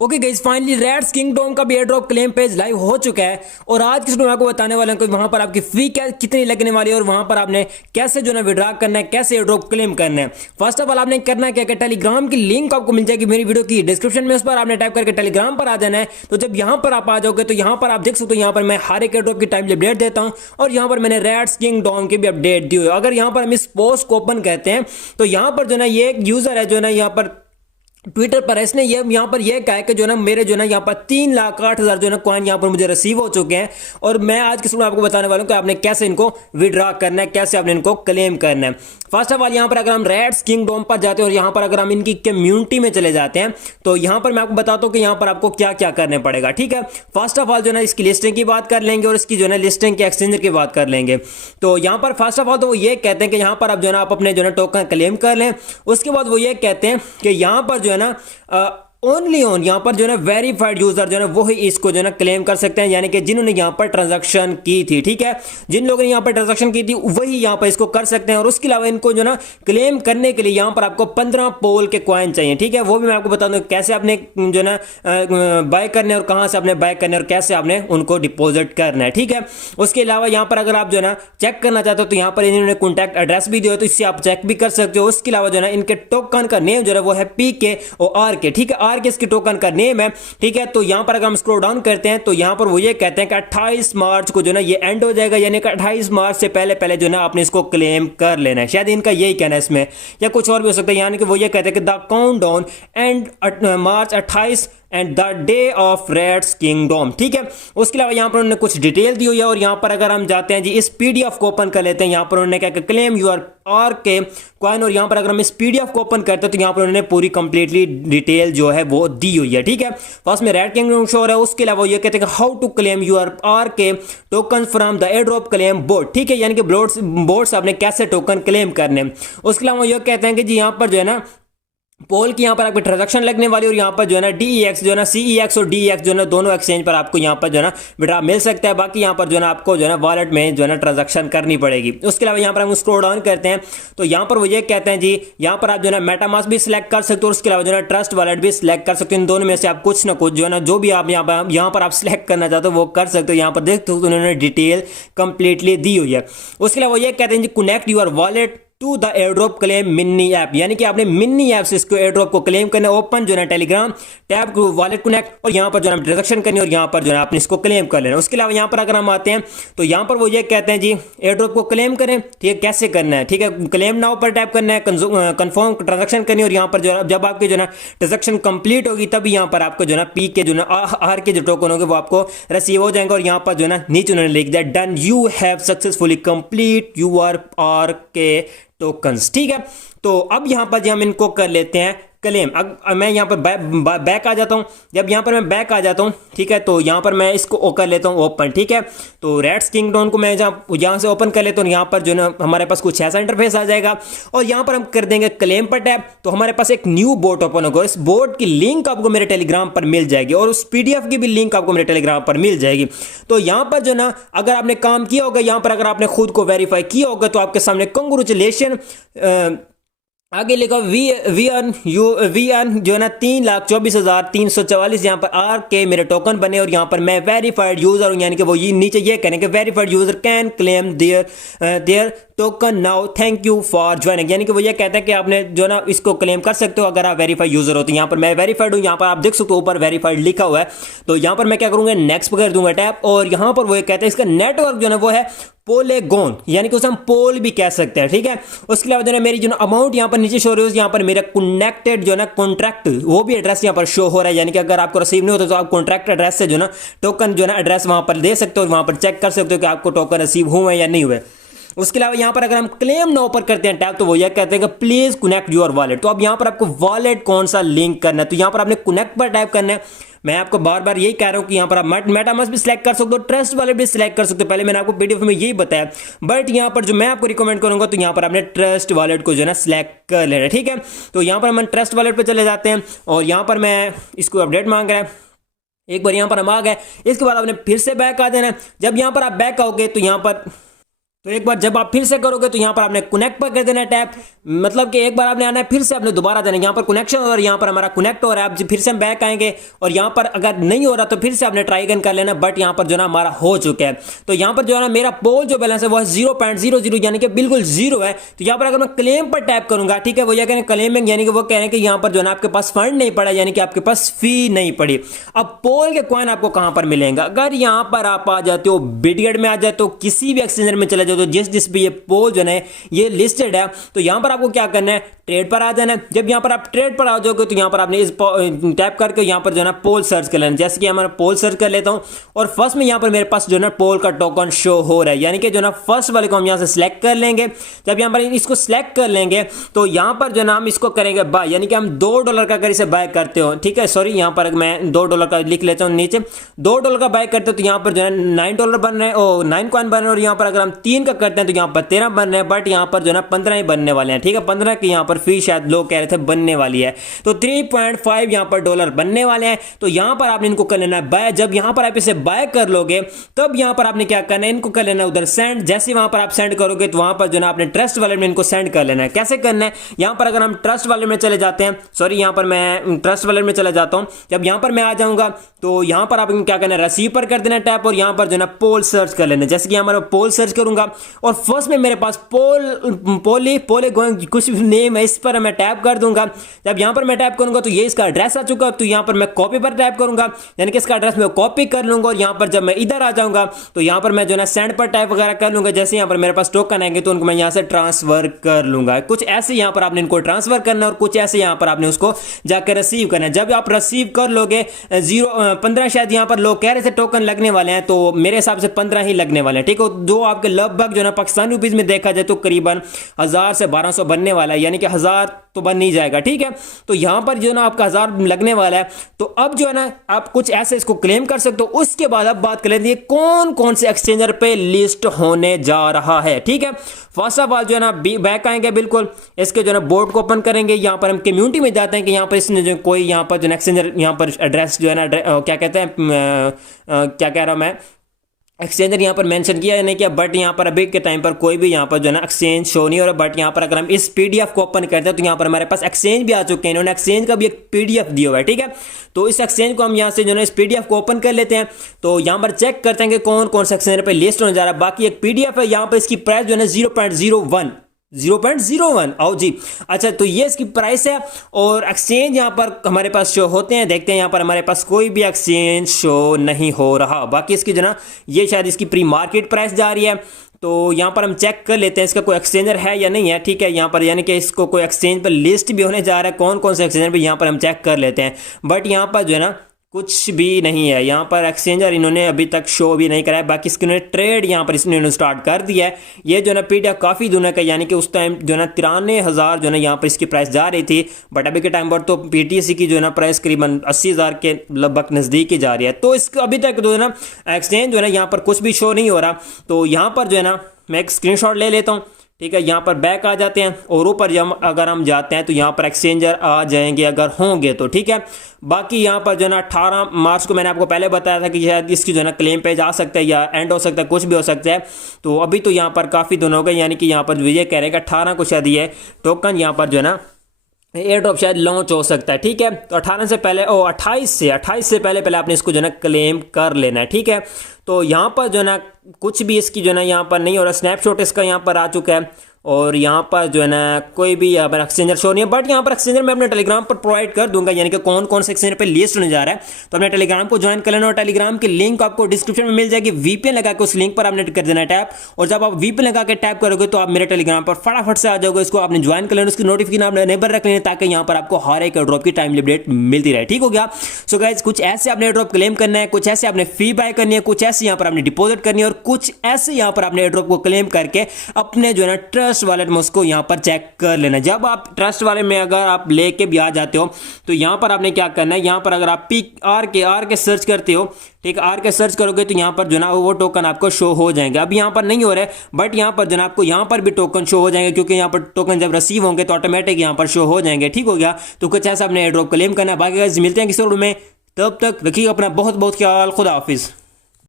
Okay guys, finally Reds Kingdom का भी air drop claim page live हो चुका है। और आज की वीडियो में आपको बताने वाला हूं कि वहां पर आपकी फी कितनी लगने वाली है और वहां पर आपने कैसे जो है विड्रॉ करना है, कैसे एयर ड्रॉप क्लेम करना है। फर्स्ट ऑफ ऑल आपने करना है क्या कि टेलीग्राम की लिंक आपको मिल जाएगी मेरी वीडियो की डिस्क्रिप्शन में, उस पर आपने टाइप करके टेलीग्राम पर आ जाना है। तो जब यहाँ पर आप आ जाओगे तो यहाँ पर आप देख सकते हो, यहाँ पर मैं हर एक एयर ड्रॉप की टाइमली अपडेट देता हूँ और यहाँ पर मैंने रेड्स किंगडम की भी अपडेट दी हुई है। अगर यहाँ पर हम इस पोस्ट को ओपन करते हैं तो यहाँ पर जो है ये एक यूजर है जो है ना यहाँ पर ट्विटर पर, इसने ये यहाँ पर ये कहा है कि जो ना मेरे जो ना यहाँ पर 3,08,000 जो ना कॉइन यहाँ पर मुझे रिसीव हो चुके हैं। और मैं आज की वीडियो में आपको बताने वाला हूँ कि आपने कैसे इनको विड्रॉ करना है, कैसे आपने इनको क्लेम करना है। फर्स्ट ऑफ ऑल यहाँ पर अगर हम रेड्स किंगडम पर जाते हैं और यहाँ पर अगर हम इनकी कम्युनिटी में चले जाते हैं तो यहाँ पर मैं आपको बताता हूँ कि यहाँ पर आपको क्या क्या करने पड़ेगा। ठीक है, फर्स्ट ऑफ ऑल जो ना इसकी लिस्टिंग की बात कर लेंगे और इसकी जो है लिस्टिंग के एक्सचेंजर की बात कर लेंगे। तो यहाँ पर फर्स्ट ऑफ ऑल तो वो ये कहते हैं कि यहाँ पर आप जो है आप अपने जो है टोकन क्लेम कर लें। उसके बाद वो ये कहते हैं कि यहाँ पर जो है ना ओनली ऑन यहाँ पर जो है वेरीफाइड यूजर जो है वो ही इसको जो है क्लेम कर सकते हैं, यानी कि जिन्होंने यहाँ पर ट्रांजैक्शन की थी। ठीक है, जिन लोगों ने यहाँ पर ट्रांजैक्शन की थी वही यहाँ पर इसको कर सकते हैं। और उसके अलावा इनको जो ना क्लेम करने के लिए यहाँ पर आपको 15 पोल के कॉइन चाहिए। ठीक है, वो भी मैं आपको बता दूं कैसे आपने जो ना बाय करने और कहाँ से आपने बाय करने और कैसे आपने उनको डिपॉजिट करना है। ठीक है, उसके अलावा यहाँ पर अगर आप जो है ना चेक करना चाहते हो तो यहाँ पर इन्होंने कॉन्टैक्ट एड्रेस भी दिया है, तो इससे आप चेक भी कर सकते हो। उसके अलावा जो है इनके टोकन का नेम जो है वो है PK और RK। ठीक है, आर के इसके टोकन का नेम है। ठीक है, तो यहां पर अगर हम स्क्रॉल डाउन करते हैं तो यहां पर वो ये कहते हैं कि 28 मार्च को जो ना ये एंड हो जाएगा, यानी कि 28 मार्च से पहले पहले जो ना आपने इसको क्लेम कर लेना है। शायद इनका यही कहना है इसमें, या कुछ और भी हो सकता है। यानी कि वो ये कहते हैं कि the countdown end March 28 and the day of Reds Kingdom. ठीक है, उसके अलावा यहाँ पर उन्होंने कुछ डिटेल दी हुई है। और यहाँ पर अगर हम जाते हैं जी इस PDF को ओपन कर लेते हैं, यहाँ पर उन्होंने क्या क्लेम यूर RK कॉइन। और यहाँ पर अगर हम इस PDF को ओपन करते हैं तो यहाँ पर उन्होंने पूरी कंप्लीटली डिटेल जो है वो दी हुई है। ठीक है, फर्स्ट में रेड किंगडम शो है, उसके अलावा ये कहते हैं how to claim your RK token from the air drop claim board. ठीक है, यानी कि बोर्ड से आपने कैसे टोकन क्लेम करने। उसके अलावा ये कहते हैं कि जी यहाँ पर जो है ना पोल की यहाँ पर आपकी ट्रांजैक्शन लगने वाली और यहाँ पर जो है ना DEX जो है ना CEX और DEX जो है ना दोनों एक्सचेंज पर आपको यहाँ पर जो है ना विड्रॉ मिल सकता है। बाकी यहाँ पर जो है ना आपको जो है ना वॉलेट में जो है ना ट्रांजैक्शन करनी पड़ेगी। उसके अलावा यहाँ पर हम स्क्रॉल डाउन करते हैं तो यहाँ पर वो ये कहते हैं जी यहाँ पर आप जो है ना मेटामास्क भी सिलेक्ट कर सकते हो और उसके अलावा जो है ट्रस्ट वॉलेट भी सिलेक्ट कर सकते हो। इन दोनों में से आप कुछ ना कुछ जो है ना जो भी आप यहाँ पर आप सिलेक्ट करना चाहते हो वो कर सकते हो। यहाँ पर देखते हो उन्होंने डिटेल कंप्लीटली दी हुई है। उसके अलावा ये कहते हैं जी connect your wallet to the air drop claim mini app, यानी कि आपने मिनी ऐप से इसको एयर ड्रॉप को क्लेम करना। ओपन जो है टेलीग्राम टैब वॉलेट कनेक्ट और यहाँ पर जो है ट्रांजैक्शन करनी और यहाँ पर जो है आपने इसको क्लेम कर लेना। उसके अलावा यहाँ पर अगर हम आते हैं तो यहाँ पर वो ये कहते हैं जी एयर ड्रॉप को क्लेम करें। ठीक है, कैसे करना है। ठीक है, क्लेम नाउ पर टैप करना है, कंफर्म ट्रांजैक्शन करनी और यहाँ पर जो है जब आपकी जो है ट्रांजैक्शन कंप्लीट होगी तभी यहाँ पर आपको जो है PK जो है RK जो टोकन होंगे वो आपको रिसीव हो जाएंगे। और यहाँ पर जो है नीचे उन्होंने लिख दिया done, you have successfully complete your RK tokens. ठीक है, तो अब यहां पर हम इनको कर लेते हैं क्लेम। अब मैं यहां पर बैक आ जाता हूं। जब यहां पर मैं बैक आ जाता हूं, ठीक है, तो यहां पर मैं इसको कर लेता हूं ओपन। ठीक है, तो रेड्स किंगडम को मैं यहां से ओपन कर लेता हूं। यहां पर जो ना हमारे पास कुछ ऐसा इंटरफेस आ जाएगा और यहां पर हम कर देंगे क्लेम पर टैप तो हमारे पास एक न्यू बोर्ड ओपन होगा। इस बोर्ड की लिंक आपको मेरे टेलीग्राम पर मिल जाएगी और उस PDF की भी लिंक आपको मेरे टेलीग्राम पर मिल जाएगी। तो यहां पर जो ना अगर आपने काम किया होगा, यहां पर अगर आपने खुद को वेरीफाई किया होगा तो आपके सामने कांग्रेचुलेशन आगे लिखा वी अर्न जो है ना 3,24,344 यहाँ पर RK मेरे टोकन बने और यहाँ पर मैं वेरीफाइड यूजर हूँ। यानी कि वो ये नीचे ये कहने के verified user can claim their token now, thank you for joining. यानी कि वो ये कहता है कि आपने जो ना इसको क्लेम कर सकते हो अगर आप वेरीफाइड यूजर हो। तो यहाँ पर मैं वेरीफाइड हूँ, यहाँ पर आप देख सकते हो ऊपर वेरीफाइड लिखा हुआ है। तो यहाँ पर मैं क्या करूँगा, नेक्स्ट पर कर दूंगा टैप और यहाँ पर वो ये कहते हैं इसका नेटवर्क जो है वो है पोलेगोन, यानी कि उसे हम पोल भी कह सकते हैं। ठीक है, उसके अलावा जो है मेरी जो अमाउंट यहाँ पर नीचे शो हो रही है, यहाँ पर मेरा कनेक्टेड जो है ना कॉन्ट्रैक्ट वो भी एड्रेस यहाँ पर शो हो रहा है। यानी कि अगर आपको रिसीव नहीं होता तो आप कॉन्ट्रैक्ट एड्रेस से जो ना टोकन जो है ना एड्रेस वहां पर दे सकते हो और वहां पर चेक कर सकते हो कि आपको टोकन रिसीव हुए या नहीं हुए। उसके अलावा यहाँ पर अगर हम क्लेम नाउ पर करते हैं टैप तो वो ये कहते हैं कि प्लीज कनेक्ट योर वॉलेट। तो अब यहाँ पर आपको वॉलेट कौन सा लिंक करना है, तो यहाँ पर आपने कनेक्ट पर टाइप करना है। मैं आपको बार बार यही कह रहा हूं कि यहां पर आप मेटामास्क भी सिलेक्ट कर सकते हो, ट्रस्ट वॉलेट भी सिलेक्ट कर सकते हो। पहले मैंने आपको PDF में यही बताया, बट यहां पर जो मैं आपको रिकमेंड करूंगा तो यहां पर आपने ट्रस्ट वॉलेट को जो है ना सिलेक्ट कर लेना। ठीक है, तो यहां पर हम ट्रस्ट वॉलेट पे चले जाते हैं और यहां पर मैं इसको अपडेट मांग रहा है। एक बार यहां पर हम आ गए, इसके बाद आपने फिर से बैक आ जाना है। जब यहां पर आप बैक आओगे तो तो एक बार जब आप फिर से करोगे तो यहाँ पर आपने कनेक्ट पर कर देना है टैप, मतलब कि एक बार आपने आना है, फिर से आपने दोबारा देना है, यहाँ पर कनेक्शन और यहाँ पर हमारा कनेक्ट हो रहा है। अब फिर से हम बैक आएंगे और यहाँ पर अगर नहीं हो रहा तो फिर से आपने ट्राई अगेन कर लेना, बट यहाँ पर जो ना हमारा हो चुका है। तो यहाँ पर जो है ना मेरा पोल जो बैलेंस है वो 0.00 यानी कि बिल्कुल जीरो है। तो यहाँ पर अगर मैं क्लेम पर टैप करूंगा, ठीक है, वो क्या कहें क्लेमिंग, यानी कि वो कह रहे हैं कि यहाँ पर जो ना आपके पास फंड नहीं पड़ा, यानी कि आपके पास फी नहीं पड़ी। अब पोल के कॉइन आपको कहां पर मिलेंगे? अगर यहाँ पर आप आ जाते हो बिटगेट में, आ जाते हो किसी भी एक्सचेंजर में चले जाओ, तो जिस भी ये पोल जो है ये लिस्टेड है, तो यहाँ पर आपको क्या करना है, ट्रेड पर आ जाना है। जब यहाँ पर आप ट्रेड पर आ जाओगे तो यहाँ पर आपने इस टैप करके यहाँ पर जो है पोल सर्च कर लेना। जैसे कि हमारा पोल सर्च कर लेता हूँ और फर्स्ट में यहाँ पर मेरे पास जो है पोल का टोकन शो हो रहा है, यानी कि जो ना फर्स्ट वाले को हम यहाँ से सिलेक्ट कर लेंगे। जब यहाँ पर इसको सिलेक्ट कर लेंगे तो यहाँ पर जो ना हम इसको करेंगे बाय, यानी कि हम $2 का अगर इसे बाय करते हो, ठीक है, सॉरी यहाँ पर मैं $2 का लिख लेता हूँ नीचे, $2 का बाय करते हो तो यहाँ पर जो है $9 बन रहे हैं, 9 कॉइन बन रहे हैं। और यहाँ पर अगर हम 3 का करते हैं तो यहाँ पर 13 बन रहे हैं, बट यहाँ पर जो है 15 ही बनने वाले हैं, ठीक है, 15 की यहाँ पर फी शायद लोग कह रहे थे बनने वाली है। तो 3.5 यहाँ पर डॉलर बनने वाले हैं। तो यहाँ पर आपने इनको कर लेना है बाय। जब यहाँ पर आप इसे बाय कर लोगे तब यहाँ पर आपने क्या करना है, इनको कर लेना उधर सेंड। जैसे वहां पर आप सेंड करोगे तो वहां पर जो है आपने ट्रस्ट वॉलेट में इनको सेंड कर लेना है। कैसे करना है, यहाँ पर अगर हम ट्रस्ट वॉलेट में चले जाते हैं, सॉरी यहाँ पर मैं ट्रस्ट वॉलेट में चला जाता हूँ। जब यहाँ पर मैं आ जाऊंगा तो यहाँ पर आप क्या करना है, रिसीव पर कर देना टैप और यहाँ पर जो है पोल सर्च कर लेना। जैसे कि यहाँ पर पोल सर्च करूंगा और फर्स्ट में मेरे पास पोली कुछ नेम है, इस पर मैं टैप कर दूंगा। जब यहाँ पर मैं टैप करूंगा तो ये इसका एड्रेस आ चुका। तो यहाँ पर मैं कॉपी पर टैप करूंगा, यानी कि इसका एड्रेस मैं कॉपी कर लूंगा। और यहाँ पर जब मैं इधर आ जाऊंगा तो यहाँ पर मैं जो है सेंड पर टाइप वगैरह कर लूंगा। जैसे यहाँ पर मेरे पास टोकन आएंगे तो उनको मैं यहाँ से ट्रांसफर कर लूंगा। कुछ ऐसे यहाँ पर आपने इनको ट्रांसफर करना और कुछ ऐसे यहाँ पर आपने उसको जाकर रिसीव करना है। जब आप रिसीव कर लोगे 15 शायद यहाँ पर लोग कह रहे थे टोकन लगने वाले हैं, तो मेरे हिसाब से 15 ही लगने वाले हैं, ठीक है। जो आपके लगभग जो ना पाकिस्तानी रुपीज में देखा जाए तो करीबन 1000 से 1200 बनने वाला है, यानी कि 1000 तो बन नहीं जाएगा, ठीक है। तो यहाँ पर जो ना आपका 1000 लगने वाला है। तो अब जो है ना आप कुछ ऐसे इसको क्लेम कर सकते हो। उसके बाद अब बात कर लेते हैं कौन कौन से एक्सचेंजर पे लिस्ट होने जा रहा है, ठीक है। फर्स्ट ऑफ ऑल जो है ना बैक आएंगे, बिल्कुल इसके जो है बोर्ड को ओपन करेंगे। यहाँ पर हम कम्युनिटी में जाते हैं कि यहाँ पर इसने जो कोई यहाँ पर जो एक्सचेंजर यहाँ पर एड्रेस जो है ना क्या कहते हैं, क्या कह रहा हूँ मैं, एक्सचेंजर यहाँ पर मेंशन किया नहीं किया, बट यहाँ पर अभी के टाइम पर कोई भी यहाँ पर जो है ना एक्सचेंज शो नहीं हो रहा। बट यहाँ पर अगर हम इस पीडीएफ को ओपन करते हैं तो यहाँ पर हमारे पास एक्सचेंज भी आ चुके हैं, इन्होंने एक्सचेंज का भी एक पीडीएफ दिया हुआ है, ठीक है। तो इस एक्सचेंज को हम यहाँ से जो है इस पीडीएफ को ओपन कर लेते हैं। तो यहाँ पर चेक करते हैं कि कौन कौन से एक्सचेंजर पर लिस्ट होने जा रहा है। बाकी एक पीडीएफ है, यहाँ पर इसकी प्राइस जो है 0.01 आओ जी। अच्छा, तो ये इसकी प्राइस है और एक्सचेंज यहाँ पर हमारे पास शो होते हैं। देखते हैं यहाँ पर हमारे पास कोई भी एक्सचेंज शो नहीं हो रहा। बाकी इसकी जो ना ये शायद इसकी प्री मार्केट प्राइस जा रही है। तो यहाँ पर हम चेक कर लेते हैं इसका कोई एक्सचेंजर है या नहीं है, ठीक है। यहाँ पर यानी कि इसको कोई एक्सचेंज पर लिस्ट भी होने जा रहा है, कौन कौन से एक्सचेंजर पर यहाँ पर हम चेक कर लेते हैं। बट यहाँ पर जो है ना कुछ भी नहीं है, यहाँ पर एक्सचेंजर इन्होंने अभी तक शो भी नहीं कराया। बाकी इसके ट्रेड यहाँ पर इसने स्टार्ट कर दिया है। ये जो है ना पीडीएफ काफ़ी दिनों का, यानी कि उस टाइम जो है ना 93,000 जो है ना यहाँ पर इसकी प्राइस जा रही थी। बट अभी के टाइम पर तो पीटीसी की जो है ना प्राइस करीबन 80,000 के लगभग नज़दीक ही जा रही है। तो इसका अभी तक जो है ना एक्सचेंज जो है ना यहाँ पर कुछ भी शो नहीं हो रहा। तो यहाँ पर जो है ना मैं एक स्क्रीनशॉट ले लेता हूँ, ठीक है। यहाँ पर बैक आ जाते हैं और ऊपर अगर हम जाते हैं तो यहाँ पर एक्सचेंजर आ जाएंगे अगर होंगे तो, ठीक है। बाकी यहाँ पर जो है ना 18 मार्च को मैंने आपको पहले बताया था कि शायद इसकी जो है ना क्लेम पेज आ सकता है या एंड हो सकता है, कुछ भी हो सकता है। तो अभी तो यहाँ पर काफ़ी दिन हो गए, यानी कि यहाँ पर विजय कह रहे हैं कि 18 को शायद ये टोकन यहाँ पर जो है ना एयर ड्रॉप शायद लॉन्च हो सकता है, ठीक है। तो 18 से पहले 28 से पहले आपने इसको जो है ना क्लेम कर लेना है, ठीक है। तो यहाँ पर जो है ना कुछ भी इसकी जो है ना यहाँ पर नहीं हो रहा। स्नैपशॉट इसका यहाँ पर आ चुका है और यहाँ पर जो है ना कोई भी यहाँ पर एक्सचेंजर शो नहीं है। बट यहाँ पर एक्सचेंजर मैं अपने टेलीग्राम पर प्रोवाइड कर दूंगा, यानी कि कौन कौन से एक्सचेंजर पे लिस्ट होने जा रहा है। तो अपने टेलीग्राम को ज्वाइन कर लेना और टेलीग्राम की लिंक आपको डिस्क्रिप्शन में मिल जाएगी। वीपीएन लगा के उस लिंक पर आपने कर देना टैप, और जब आप वीपीएन लगा के टैप करोगे तो आप मेरे टेलीग्राम पर फटाफट से आ जाओगे। इसको आपने ज्वाइन कर लेना, उसकी नोटिफिकेशन आपने एनेबल रख लेना ताकि यहाँ पर आपको हर एक ड्रॉप की टाइमली अपडेट मिलती रहे, ठीक हो गया। सो गाइज, कुछ ऐसे आपने ड्रॉप क्लेम करना है, कुछ ऐसे आपने फी बाय करनी है, कुछ ऐसे यहाँ पर आपने डिपॉजिट करनी है और कुछ ऐसे यहाँ पर आपने ड्रॉप को क्लेम करके अपने जो है ना ट्रस्ट वॉलेट में उसको यहाँ पर चेक कर लेना। जब आप ट्रस्ट वाले में अगर आप लेके भी आ जाते हो तो यहाँ पर आपने क्या करना है, यहाँ पर अगर आप आर के सर्च करते हो, ठीक है, आर के सर्च करोगे तो यहाँ पर जो ना वो टोकन आपको शो हो जाएंगे। अब यहाँ पर नहीं हो रहा है, बट यहाँ पर जो ना आपको यहाँ पर भी टोकन शो हो जाएंगे, क्योंकि यहाँ पर टोकन जब रिसीव होंगे तो ऑटोमेटिक यहाँ पर शो हो जाएंगे, ठीक हो गया। तो कुछ ऐसा अपने एयर ड्रॉप क्लेम करना है। बाकी मिलते हैं किसी और में, तब तक रखिए अपना बहुत बहुत ख्याल। खुदा हाफिज।